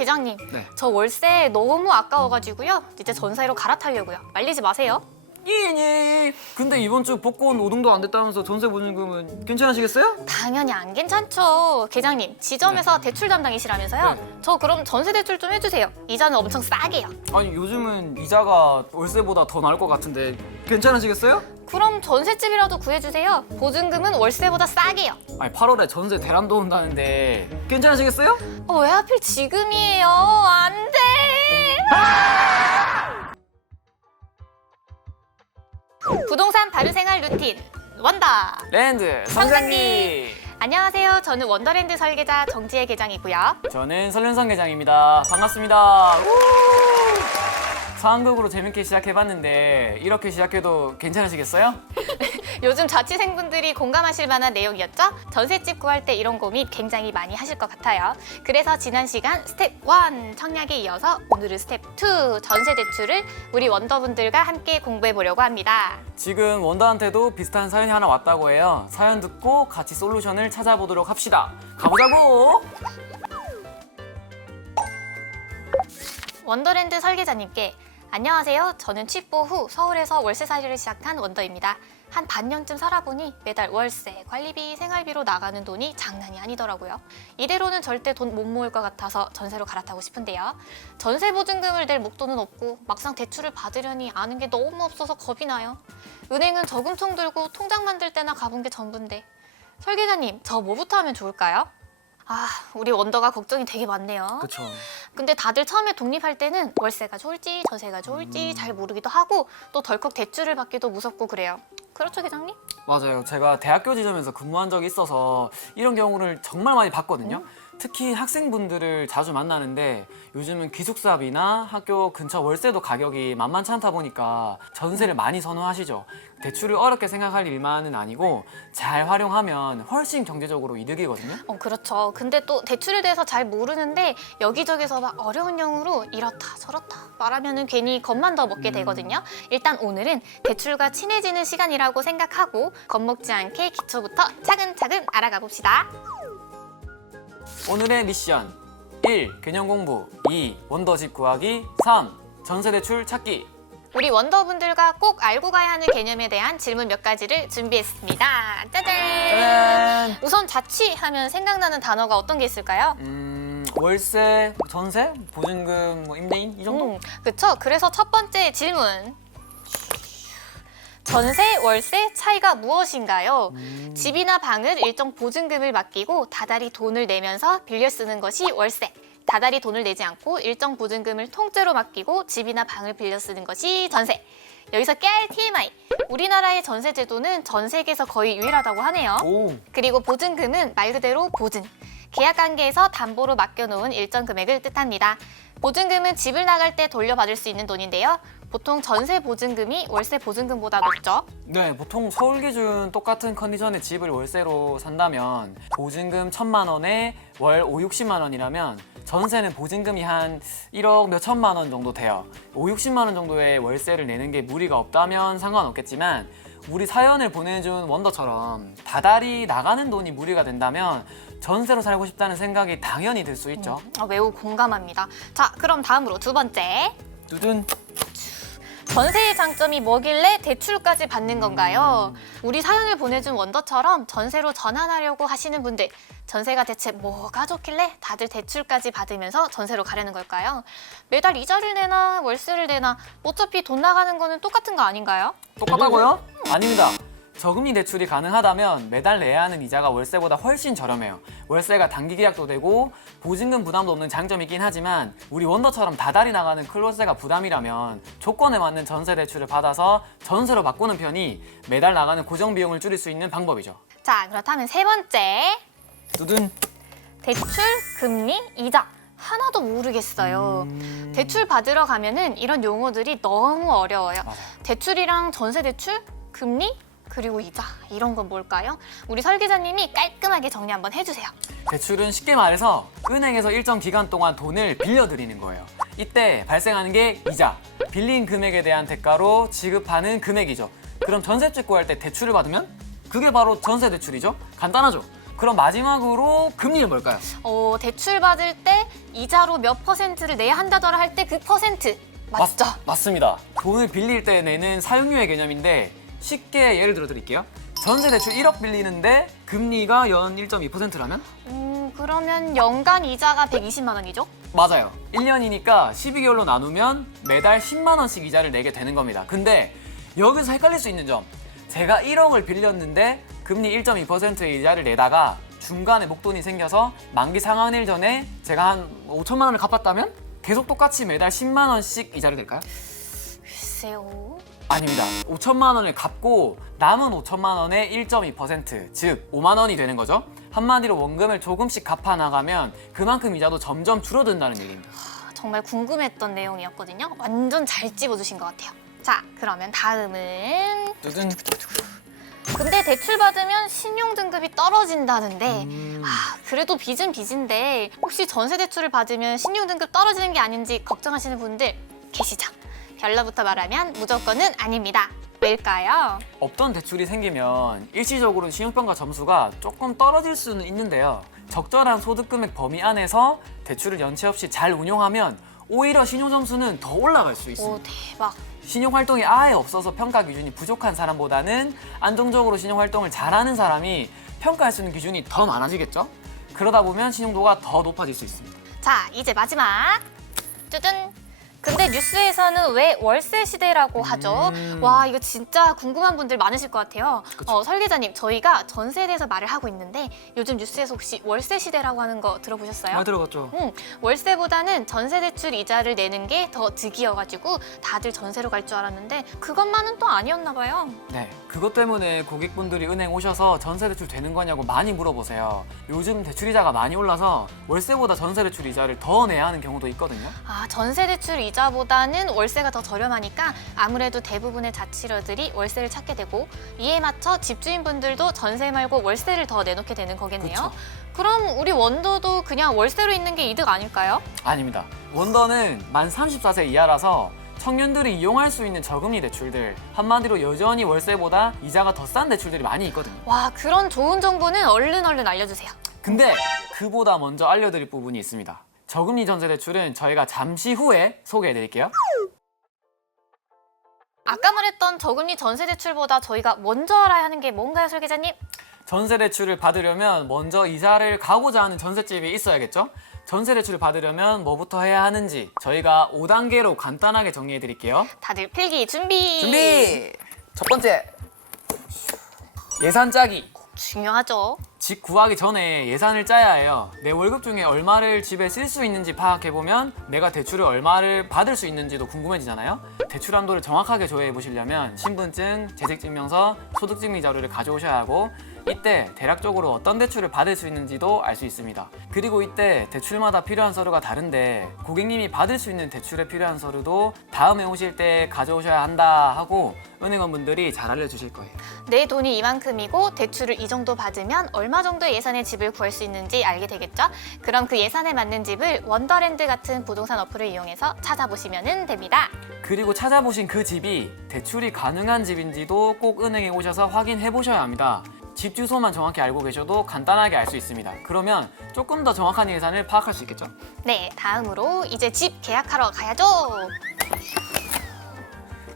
계장님, 네. 저 월세 너무 아까워가지고요. 이제 전세로 갈아타려고요. 말리지 마세요. 예. 근데 이번 주 복권 5등도 안 됐다면서 전세 보증금은 괜찮으시겠어요? 당연히 안 괜찮죠. 계장님, 지점에서 대출 담당이시라면서요? 네. 저 그럼 전세 대출 좀 해주세요. 이자는 엄청 싸게요. 아니 요즘은 이자가 월세보다 더 나을 것 같은데 괜찮으시겠어요? 그럼 전셋집이라도 구해주세요. 보증금은 월세보다 싸게요. 아니 8월에 전세 대란도 온다는데 괜찮으시겠어요? 왜 하필 지금이에요? 안 돼! 부동산 바르생활 루틴 원다! 랜드 성장기. 안녕하세요. 저는 원더랜드 설계자 정지혜 계장이고요. 저는 설윤성 계장입니다. 반갑습니다. 상황극으로 재밌게 시작해봤는데 이렇게 시작해도 괜찮으시겠어요? 요즘 자취생분들이 공감하실 만한 내용이었죠? 전셋집 구할 때 이런 고민 굉장히 많이 하실 것 같아요. 그래서 지난 시간 스텝 1 청약에 이어서 오늘은 스텝 2 전세 대출을 우리 원더분들과 함께 공부해 보려고 합니다. 지금 원더한테도 비슷한 사연이 하나 왔다고 해요. 사연 듣고 같이 솔루션을 찾아보도록 합시다. 가보자고! 원더랜드 설계자님께 안녕하세요. 저는 취보 후 서울에서 월세살이를 시작한 원더입니다. 한 반년쯤 살아보니 매달 월세, 관리비, 생활비로 나가는 돈이 장난이 아니더라고요. 이대로는 절대 돈 못 모을 것 같아서 전세로 갈아타고 싶은데요. 전세 보증금을 낼 목돈은 없고 막상 대출을 받으려니 아는 게 너무 없어서 겁이 나요. 은행은 저금통 들고 통장 만들 때나 가본 게 전부인데. 설계자님, 저 뭐부터 하면 좋을까요? 우리 원더가 걱정이 되게 많네요. 그쵸. 근데 다들 처음에 독립할 때는 월세가 좋을지 전세가 좋을지 잘 모르기도 하고 또 덜컥 대출을 받기도 무섭고 그래요. 그렇죠, 계장님? 맞아요. 제가 대학교 지점에서 근무한 적이 있어서 이런 경우를 정말 많이 봤거든요. 특히 학생분들을 자주 만나는데 요즘은 기숙사비나 학교 근처 월세도 가격이 만만치 않다 보니까 전세를 많이 선호하시죠. 대출을 어렵게 생각할 일만은 아니고 잘 활용하면 훨씬 경제적으로 이득이거든요. 그렇죠. 근데 또 대출에 대해서 잘 모르는데 여기저기서 막 어려운 용어로 이렇다 저렇다 말하면은 괜히 겁만 더 먹게 되거든요. 일단 오늘은 대출과 친해지는 시간이라고 생각하고 겁먹지 않게 기초부터 차근차근 알아가 봅시다. 오늘의 미션 1. 개념 공부 2. 원더집 구하기 3. 전세대출 찾기. 우리 원더분들과 꼭 알고 가야 하는 개념에 대한 질문 몇 가지를 준비했습니다. 짜잔! 짜잔! 우선 자취하면 생각나는 단어가 어떤 게 있을까요? 월세, 전세, 보증금, 임대인 이 정도? 그쵸? 그래서 첫 번째 질문. 전세, 월세 차이가 무엇인가요? 집이나 방을 일정 보증금을 맡기고 다달이 돈을 내면서 빌려 쓰는 것이 월세. 다달이 돈을 내지 않고 일정 보증금을 통째로 맡기고 집이나 방을 빌려 쓰는 것이 전세. 여기서 깨알 TMI. 우리나라의 전세 제도는 전 세계에서 거의 유일하다고 하네요. 오. 그리고 보증금은 말 그대로 보증. 계약 관계에서 담보로 맡겨놓은 일정 금액을 뜻합니다. 보증금은 집을 나갈 때 돌려받을 수 있는 돈인데요. 보통 전세 보증금이 월세 보증금보다 높죠. 네, 보통 서울 기준 똑같은 컨디션의 집을 월세로 산다면 보증금 1,000만 원에 월 5, 60만 원이라면 전세는 보증금이 한 1억 몇 천만 원 정도 돼요. 5, 60만 원 정도의 월세를 내는 게 무리가 없다면 상관없겠지만 우리 사연을 보내준 원더처럼 다달이 나가는 돈이 무리가 된다면 전세로 살고 싶다는 생각이 당연히 들 수 있죠. 매우 공감합니다. 자, 그럼 다음으로 두 번째. 두둔. 전세의 장점이 뭐길래 대출까지 받는 건가요? 우리 사연을 보내준 원더처럼 전세로 전환하려고 하시는 분들, 전세가 대체 뭐가 좋길래 다들 대출까지 받으면서 전세로 가려는 걸까요? 매달 이자를 내나 월세를 내나 어차피 돈 나가는 거는 똑같은 거 아닌가요? 똑같다고요? 아닙니다. 저금리 대출이 가능하다면 매달 내야 하는 이자가 월세보다 훨씬 저렴해요. 월세가 단기 계약도 되고 보증금 부담도 없는 장점이 있긴 하지만 우리 원더처럼 다달이 나가는 클로세가 부담이라면 조건에 맞는 전세 대출을 받아서 전세로 바꾸는 편이 매달 나가는 고정 비용을 줄일 수 있는 방법이죠. 자, 그렇다면 세 번째. 두둔. 대출, 금리, 이자. 하나도 모르겠어요. 대출 받으러 가면은 이런 용어들이 너무 어려워요. 맞아요. 대출이랑 전세 대출, 금리, 그리고 이자 이런 건 뭘까요? 우리 설계자님이 깔끔하게 정리 한번 해주세요. 대출은 쉽게 말해서 은행에서 일정 기간 동안 돈을 빌려드리는 거예요. 이때 발생하는 게 이자, 빌린 금액에 대한 대가로 지급하는 금액이죠. 그럼 전세집 구할 때 대출을 받으면 그게 바로 전세 대출이죠. 간단하죠. 그럼 마지막으로 금리는 뭘까요? 대출 받을 때 이자로 몇 퍼센트를 내야 한다더라 할 때 그 퍼센트 맞죠? 맞습니다. 돈을 빌릴 때 내는 사용료의 개념인데 쉽게 예를 들어 드릴게요. 전세 대출 1억 빌리는데 금리가 연 1.2%라면? 그러면 연간 이자가 120만 원이죠? 맞아요. 1년이니까 12개월로 나누면 매달 10만 원씩 이자를 내게 되는 겁니다. 근데 여기서 헷갈릴 수 있는 점, 제가 1억을 빌렸는데 금리 1.2%의 이자를 내다가 중간에 목돈이 생겨서 만기 상환일 전에 제가 한 5천만 원을 갚았다면 계속 똑같이 매달 10만 원씩 이자를 낼까요? 글쎄요. 아닙니다. 5천만 원을 갚고 남은 5천만 원의 1.2%, 즉 5만 원이 되는 거죠. 한마디로 원금을 조금씩 갚아 나가면 그만큼 이자도 점점 줄어든다는 얘기입니다. 정말 궁금했던 내용이었거든요. 완전 잘 찝어주신 것 같아요. 자, 그러면 다음은 두둔. 근데 대출 받으면 신용 등급이 떨어진다는데 그래도 빚은 빚인데 혹시 전세 대출을 받으면 신용 등급 떨어지는 게 아닌지 걱정하시는 분들 계시죠? 결론부터 말하면 무조건은 아닙니다. 왜일까요? 없던 대출이 생기면 일시적으로 신용평가 점수가 조금 떨어질 수는 있는데요. 적절한 소득금액 범위 안에서 대출을 연체 없이 잘 운용하면 오히려 신용 점수는 더 올라갈 수 있습니다. 오, 대박. 신용 활동이 아예 없어서 평가 기준이 부족한 사람보다는 안정적으로 신용 활동을 잘하는 사람이 평가할 수 있는 기준이 더 많아지겠죠? 그러다 보면 신용도가 더 높아질 수 있습니다. 자, 이제 마지막. 뚜둔. 근데 뉴스에서는 왜 월세 시대라고 하죠? 와, 이거 진짜 궁금한 분들 많으실 것 같아요. 설계자님, 저희가 전세에 대해서 말을 하고 있는데 요즘 뉴스에서 혹시 월세 시대라고 하는 거 들어보셨어요? 많이 들어봤죠? 월세보다는 전세 대출 이자를 내는 게 더 득이어가지고 다들 전세로 갈 줄 알았는데 그것만은 또 아니었나 봐요. 네, 그것 때문에 고객분들이 은행 오셔서 전세 대출 되는 거냐고 많이 물어보세요. 요즘 대출이자가 많이 올라서 월세보다 전세 대출 이자를 더 내야 하는 경우도 있거든요. 전세 대출 이자보다는 월세가 더 저렴하니까 아무래도 대부분의 자치료들이 월세를 찾게 되고 이에 맞춰 집주인분들도 전세 말고 월세를 더 내놓게 되는 거겠네요. 그쵸. 그럼 우리 원더도 그냥 월세로 있는 게 이득 아닐까요? 아닙니다. 원더는 만 34세 이하라서 청년들이 이용할 수 있는 저금리 대출들, 한마디로 여전히 월세보다 이자가 더 싼 대출들이 많이 있거든요. 와, 그런 좋은 정보는 얼른 알려주세요. 근데 그보다 먼저 알려드릴 부분이 있습니다. 저금리 전세 대출은 저희가 잠시 후에 소개해드릴게요. 아까 말했던 저금리 전세 대출보다 저희가 먼저 알아야 하는 게 뭔가요, 설계자님? 전세 대출을 받으려면 먼저 이사를 가고자 하는 전셋집이 있어야겠죠? 전세 대출을 받으려면 뭐부터 해야 하는지 저희가 5단계로 간단하게 정리해 드릴게요. 다들 필기 준비! 준비! 첫 번째, 예산 짜기. 중요하죠. 집 구하기 전에 예산을 짜야 해요. 내 월급 중에 얼마를 집에 쓸 수 있는지 파악해보면 내가 대출을 얼마를 받을 수 있는지도 궁금해지잖아요. 대출 한도를 정확하게 조회해 보시려면 신분증, 재직증명서, 소득증명 자료를 가져오셔야 하고 이때 대략적으로 어떤 대출을 받을 수 있는지도 알 수 있습니다. 그리고 이때 대출마다 필요한 서류가 다른데 고객님이 받을 수 있는 대출에 필요한 서류도 다음에 오실 때 가져오셔야 한다 하고 은행원분들이 잘 알려주실 거예요. 내 돈이 이만큼이고 대출을 이 정도 받으면 얼마 정도의 예산의 집을 구할 수 있는지 알게 되겠죠? 그럼 그 예산에 맞는 집을 원더랜드 같은 부동산 어플을 이용해서 찾아보시면 됩니다. 그리고 찾아보신 그 집이 대출이 가능한 집인지도 꼭 은행에 오셔서 확인해 보셔야 합니다. 집 주소만 정확히 알고 계셔도 간단하게 알 수 있습니다. 그러면 조금 더 정확한 예산을 파악할 수 있겠죠? 네, 다음으로 이제 집 계약하러 가야죠.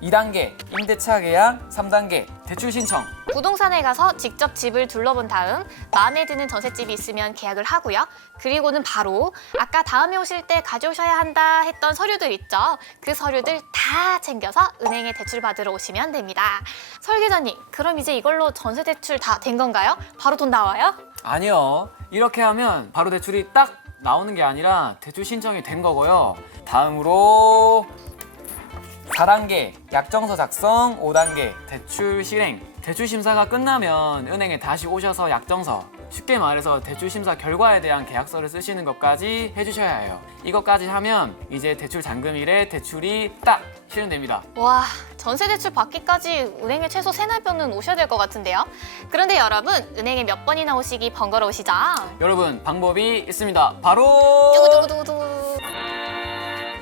2단계 임대차 계약, 3단계 대출 신청. 부동산에 가서 직접 집을 둘러본 다음 마음에 드는 전셋집이 있으면 계약을 하고요. 그리고는 바로 아까 다음에 오실 때 가져오셔야 한다 했던 서류들 있죠. 그 서류들 다 챙겨서 은행에 대출 받으러 오시면 됩니다. 설계자님, 그럼 이제 이걸로 전세 대출 다 된 건가요? 바로 돈 나와요? 아니요. 이렇게 하면 바로 대출이 딱 나오는 게 아니라 대출 신청이 된 거고요. 다음으로 4단계 약정서 작성, 5단계 대출 실행. 대출 심사가 끝나면 은행에 다시 오셔서 약정서, 쉽게 말해서 대출 심사 결과에 대한 계약서를 쓰시는 것까지 해주셔야 해요. 이것까지 하면 이제 대출 잔금일에 대출이 딱 실현됩니다. 와, 전세 대출 받기까지 은행에 최소 3-4번은 오셔야 될 것 같은데요. 그런데 여러분, 은행에 몇 번이나 오시기 번거로우시죠? 여러분, 방법이 있습니다. 바로 두구두구두구두구.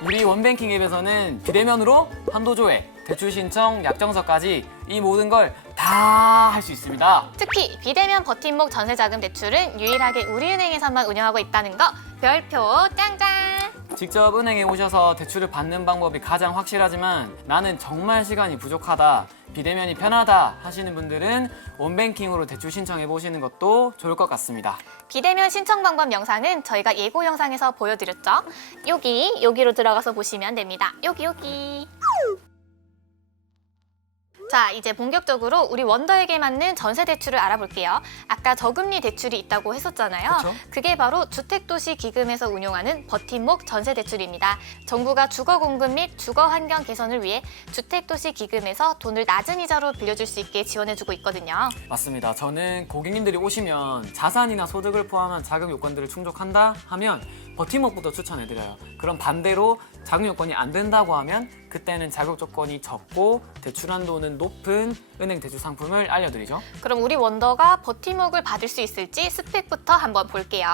우리 원뱅킹 앱에서는 비대면으로 한도 조회, 대출 신청, 약정서까지 이 모든 걸 다 할 수 있습니다. 특히 비대면 버팀목 전세자금 대출은 유일하게 우리은행에서만 운영하고 있다는 거 별표 짱짱! 직접 은행에 오셔서 대출을 받는 방법이 가장 확실하지만 나는 정말 시간이 부족하다, 비대면이 편하다 하시는 분들은 원뱅킹으로 대출 신청해 보시는 것도 좋을 것 같습니다. 비대면 신청 방법 영상은 저희가 예고 영상에서 보여드렸죠? 여기로 들어가서 보시면 됩니다. 여기. 자, 이제 본격적으로 우리 원더에게 맞는 전세 대출을 알아볼게요. 아까 저금리 대출이 있다고 했었잖아요. 그쵸? 그게 바로 주택도시기금에서 운용하는 버팀목 전세 대출입니다. 정부가 주거 공급 및 주거 환경 개선을 위해 주택도시기금에서 돈을 낮은 이자로 빌려줄 수 있게 지원해주고 있거든요. 맞습니다. 저는 고객님들이 오시면 자산이나 소득을 포함한 자금 요건들을 충족한다 하면 버팀목부터 추천해드려요. 그럼 반대로 자금 요건이 안 된다고 하면 그때는 자격 조건이 적고 대출 한도는 높은 은행 대출 상품을 알려드리죠. 그럼 우리 원더가 버팀목을 받을 수 있을지 스펙부터 한번 볼게요.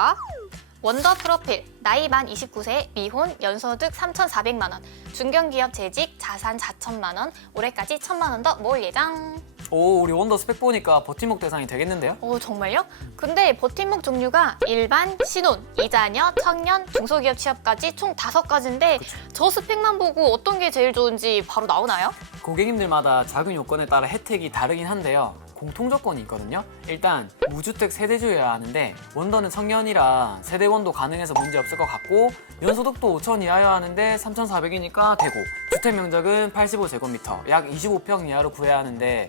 원더 프로필, 나이 만 29세, 미혼, 연소득 3,400만 원, 중견기업 재직, 자산 4천만 원, 올해까지 1,000만 원 더 모을 예정. 오, 우리 원더 스펙 보니까 버팀목 대상이 되겠는데요? 오, 정말요? 근데 버팀목 종류가 일반, 신혼, 이자녀, 청년, 중소기업 취업까지 총 5가지인데 저 스펙만 보고 어떤 게 제일 좋은지 바로 나오나요? 고객님들마다 자금 요건에 따라 혜택이 다르긴 한데요. 공통 조건이 있거든요. 일단 무주택 세대주여야 하는데 원더는 청년이라 세대 원도 가능해서 문제 없을 것 같고 연소득도 5천 이하여야 하는데 3,400이니까 되고 주택 면적은 85제곱미터 약 25평 이하로 구해야 하는데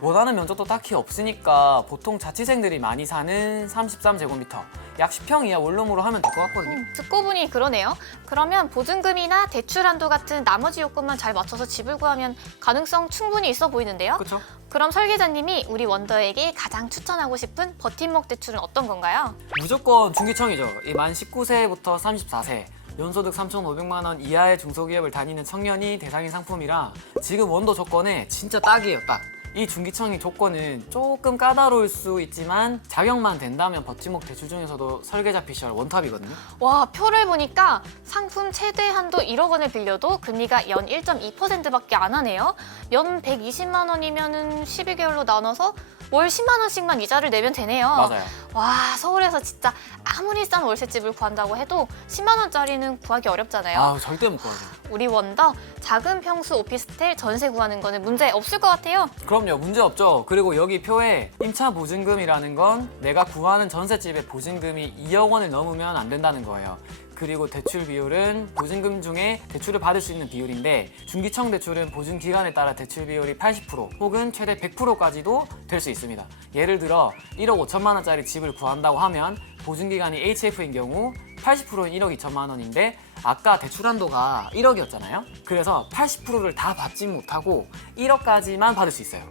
원하는 면적도 딱히 없으니까 보통 자취생들이 많이 사는 33제곱미터 약 10평 이하 원룸으로 하면 될 것 같거든요. 듣고 보니 그러네요. 그러면 보증금이나 대출 한도 같은 나머지 요건만 잘 맞춰서 집을 구하면 가능성 충분히 있어 보이는데요. 그렇죠? 그럼 설계자님이 우리 원더에게 가장 추천하고 싶은 버팀목 대출은 어떤 건가요? 무조건 중기청이죠. 이 만 19세부터 34세 연소득 3,500만 원 이하의 중소기업을 다니는 청년이 대상인 상품이라 지금 원도 조건에 진짜 딱이에요, 딱. 이 중기청의 조건은 조금 까다로울 수 있지만 자격만 된다면 버팀목 대출 중에서도 설계자 피셜 원탑이거든요. 와, 표를 보니까 상품 최대 한도 1억 원을 빌려도 금리가 연 1.2%밖에 안 하네요. 연 120만 원이면은 12개월로 나눠서 월 10만 원씩만 이자를 내면 되네요. 맞아요. 와, 서울에서 진짜 아무리 싼 월세집을 구한다고 해도 10만 원짜리는 구하기 어렵잖아요. 아, 절대 못 구하죠. 우리 원더 작은 평수 오피스텔 전세 구하는 거는 문제 없을 것 같아요. 그럼요, 문제 없죠. 그리고 여기 표에 임차 보증금이라는 건 내가 구하는 전셋집의 보증금이 2억 원을 넘으면 안 된다는 거예요. 그리고 대출 비율은 보증금 중에 대출을 받을 수 있는 비율인데 중기청 대출은 보증 기간에 따라 대출 비율이 80% 혹은 최대 100%까지도 될 수 있습니다. 예를 들어 1억 5천만 원짜리 집을 구한다고 하면 보증 기간이 HF인 경우 80%는 1억 2천만 원인데 아까 대출 한도가 1억이었잖아요. 그래서 80%를 다 받지 못하고 1억까지만 받을 수 있어요.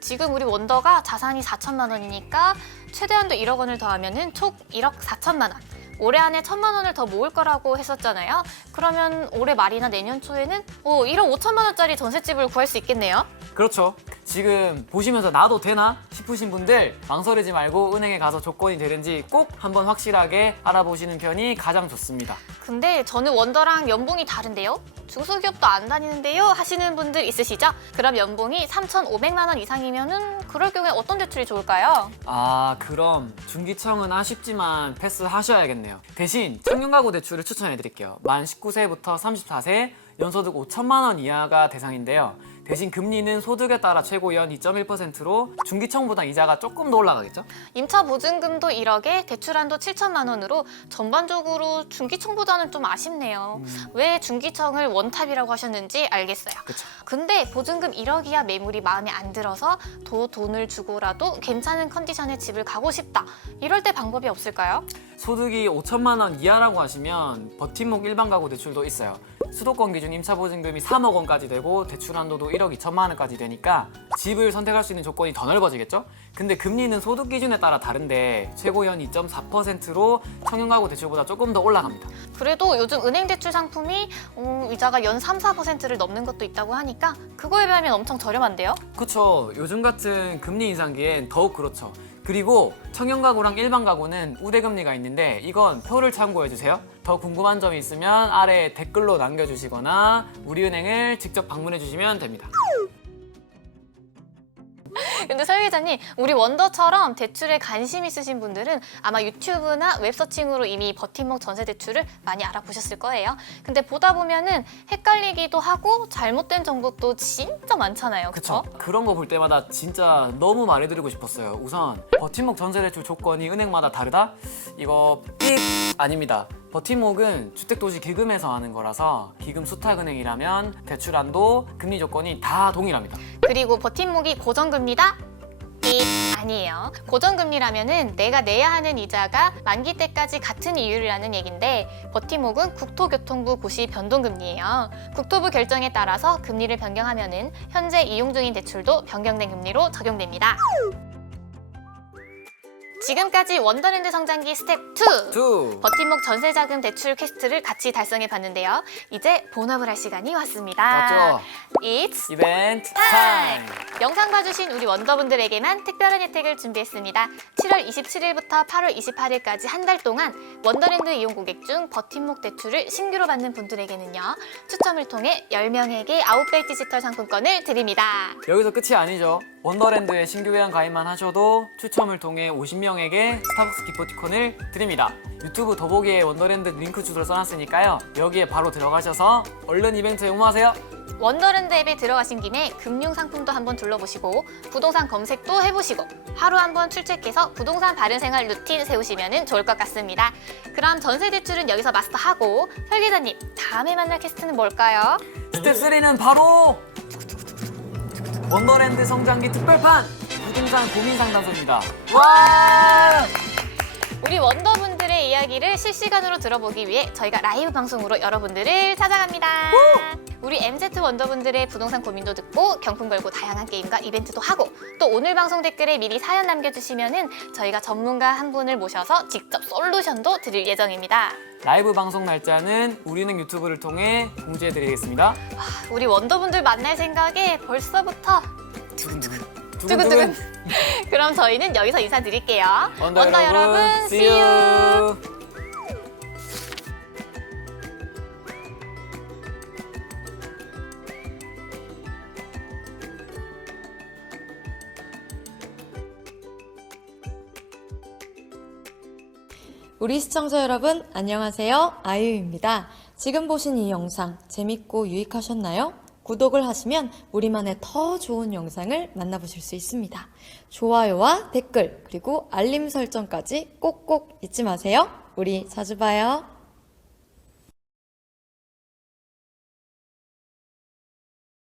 지금 우리 원더가 자산이 4천만 원이니까 최대한도 1억 원을 더하면은 총 1억 4천만 원. 올해 안에 1,000만 원을 더 모을 거라고 했었잖아요. 그러면 올해 말이나 내년 초에는 1억 5천만 원짜리 전셋집을 구할 수 있겠네요. 그렇죠. 지금 보시면서 나도 되나 싶으신 분들 망설이지 말고 은행에 가서 조건이 되는지 꼭 한번 확실하게 알아보시는 편이 가장 좋습니다. 근데 저는 원더랑 연봉이 다른데요? 중소기업도 안 다니는데요? 하시는 분들 있으시죠? 그럼 연봉이 3,500만 원 이상이면은 그럴 경우에 어떤 대출이 좋을까요? 아, 그럼 중기청은 아쉽지만 패스하셔야겠네요. 대신 청년가구 대출을 추천해드릴게요. 만 19세부터 34세 연소득 5천만 원 이하가 대상인데요. 대신 금리는 소득에 따라 최고 연 2.1%로 중기청보다 이자가 조금 더 올라가겠죠? 임차 보증금도 1억에 대출 한도 7천만 원으로 전반적으로 중기청보다는 좀 아쉽네요. 왜 중기청을 원탑이라고 하셨는지 알겠어요. 그쵸. 근데 보증금 1억 이하 매물이 마음에 안 들어서 더 돈을 주고라도 괜찮은 컨디션의 집을 가고 싶다. 이럴 때 방법이 없을까요? 소득이 5천만 원 이하라고 하시면 버팀목 일반 가구 대출도 있어요. 수도권 기준 임차 보증금이 3억 원까지 되고 대출 한도도 1억 2천만 원까지 되니까 집을 선택할 수 있는 조건이 더 넓어지겠죠? 근데 금리는 소득 기준에 따라 다른데 최고 연 2.4%로 청년가구 대출보다 조금 더 올라갑니다. 그래도 요즘 은행 대출 상품이 이자가 연 3, 4%를 넘는 것도 있다고 하니까 그거에 비하면 엄청 저렴한데요? 그쵸. 요즘 같은 금리 인상기엔 더욱 그렇죠. 그리고 청년가구랑 일반 가구는 우대금리가 있는데 이건 표를 참고해주세요. 더 궁금한 점이 있으면 아래 댓글로 남겨주시거나 우리은행을 직접 방문해주시면 됩니다. 근데 설계자님, 우리 원더처럼 대출에 관심 있으신 분들은 아마 유튜브나 웹서칭으로 이미 버팀목 전세 대출을 많이 알아보셨을 거예요. 근데 보다 보면은 헷갈리기도 하고 잘못된 정보도 진짜 많잖아요. 그쵸? 그쵸? 그런 거 볼 때마다 진짜 너무 말해드리고 싶었어요. 우선 버팀목 전세대출 조건이 은행마다 다르다? 이거 삑 아닙니다. 버팀목은 주택도시기금에서 하는 거라서 기금 수탁은행이라면 대출한도 금리 조건이 다 동일합니다. 그리고 버팀목이 고정금리다? 아니에요. 고정금리라면은 내가 내야 하는 이자가 만기 때까지 같은 이율이라는 얘긴데 버팀목은 국토교통부 고시 변동금리예요. 국토부 결정에 따라서 금리를 변경하면은 현재 이용 중인 대출도 변경된 금리로 적용됩니다. 지금까지 원더랜드 성장기 스텝 2 버팀목 전세자금 대출 퀘스트를 같이 달성해 봤는데요. 이제 본업을 할 시간이 왔습니다. 맞죠? It's 이벤트 타임! 타임! 영상 봐주신 우리 원더분들에게만 특별한 혜택을 준비했습니다. 7월 27일부터 8월 28일까지 한 달 동안 원더랜드 이용 고객 중 버팀목 대출을 신규로 받는 분들에게는요. 추첨을 통해 10명에게 아웃백 디지털 상품권을 드립니다. 여기서 끝이 아니죠. 원더랜드에 신규 회원 가입만 하셔도 추첨을 통해 50명에게 스타벅스 기프티콘을 드립니다. 유튜브 더보기에 원더랜드 링크 주소를 써놨으니까요. 여기에 바로 들어가셔서 얼른 이벤트에 응모하세요. 원더랜드 앱에 들어가신 김에 금융상품도 한번 둘러보시고 부동산 검색도 해보시고 하루 한번 출첵해서 부동산 바른생활 루틴 세우시면 좋을 것 같습니다. 그럼 전세 대출은 여기서 마스터하고 설계자님, 다음에 만날 퀘스트는 뭘까요? 스텝 3는 바로 원더랜드 성장기 특별판 부동산 고민 상담소입니다. 와! 우리 원더분들의 이야기를 실시간으로 들어보기 위해 저희가 라이브 방송으로 여러분들을 찾아갑니다. 우리 MZ 원더분들의 부동산 고민도 듣고 경품 걸고 다양한 게임과 이벤트도 하고 또 오늘 방송 댓글에 미리 사연 남겨주시면은 저희가 전문가 한 분을 모셔서 직접 솔루션도 드릴 예정입니다. 라이브 방송 날짜는 우리는 유튜브를 통해 공지해드리겠습니다. 우리 원더분들 만날 생각에 벌써부터 두근두근. 그럼 저희는 여기서 인사드릴게요. 원더 여러분, see you. 우리 시청자 여러분, 안녕하세요. 아이유입니다. 지금 보신 이 영상 재밌고 유익하셨나요? 구독을 하시면 우리만의 더 좋은 영상을 만나보실 수 있습니다. 좋아요와 댓글, 그리고 알림 설정까지 꼭꼭 잊지 마세요. 우리 자주 봐요.